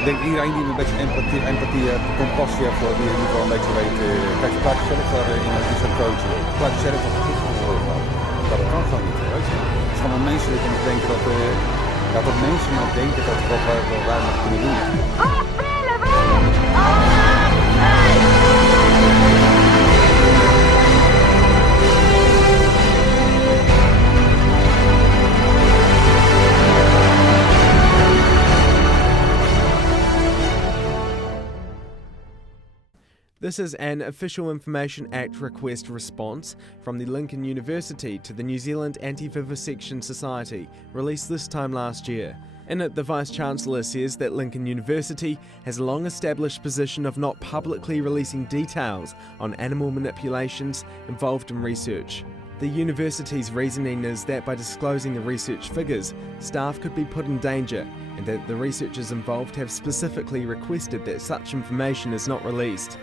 Ik denk iedereen die een beetje empathie heeft, compassie heeft voor die moet wel een beetje weten. Kijk, je plaatje zelf in zo'n coach. Je plaatje zelf wat goed van worden. Dat kan gewoon niet, weet je. Het is gewoon menselijk en ik denk dat mensen maar denken dat wat wij nog kunnen doen. This is an Official Information Act request response from the Lincoln University to the New Zealand Anti-Vivisection Society, released this time last year. In it, the Vice-Chancellor says that Lincoln University has a long-established position of not publicly releasing details on animal manipulations involved in research. The university's reasoning is that by disclosing the research figures, staff could be put in danger, and that the researchers involved have specifically requested that such information is not released.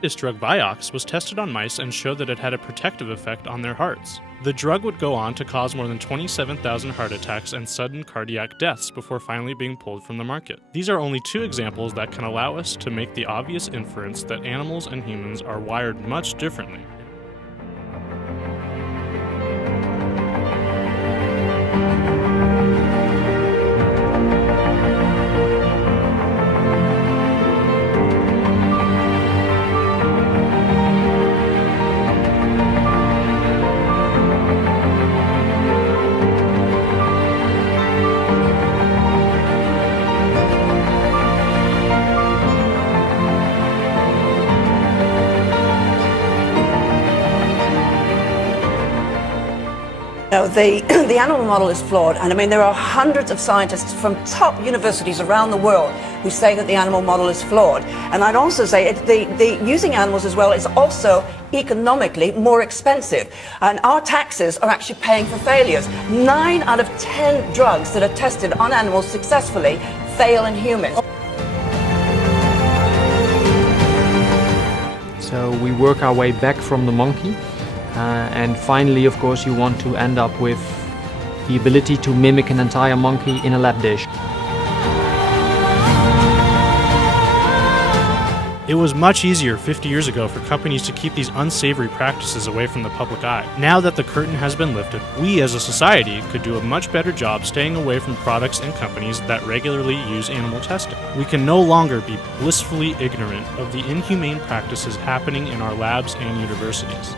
This drug Vioxx was tested on mice and showed that it had a protective effect on their hearts. The drug would go on to cause more than 27,000 heart attacks and sudden cardiac deaths before finally being pulled from the market. These are only two examples that can allow us to make the obvious inference that animals and humans are wired much differently. No, the animal model is flawed, and I mean there are hundreds of scientists from top universities around the world who say that the animal model is flawed. And I'd also say using animals as well is also economically more expensive, and our taxes are actually paying for failures. 9 out of 10 drugs that are tested on animals successfully fail in humans. So we work our way back from the monkey. And finally, of course, you want to end up with the ability to mimic an entire monkey in a lab dish. It was much easier 50 years ago for companies to keep these unsavory practices away from the public eye. Now that the curtain has been lifted, we as a society could do a much better job staying away from products and companies that regularly use animal testing. We can no longer be blissfully ignorant of the inhumane practices happening in our labs and universities.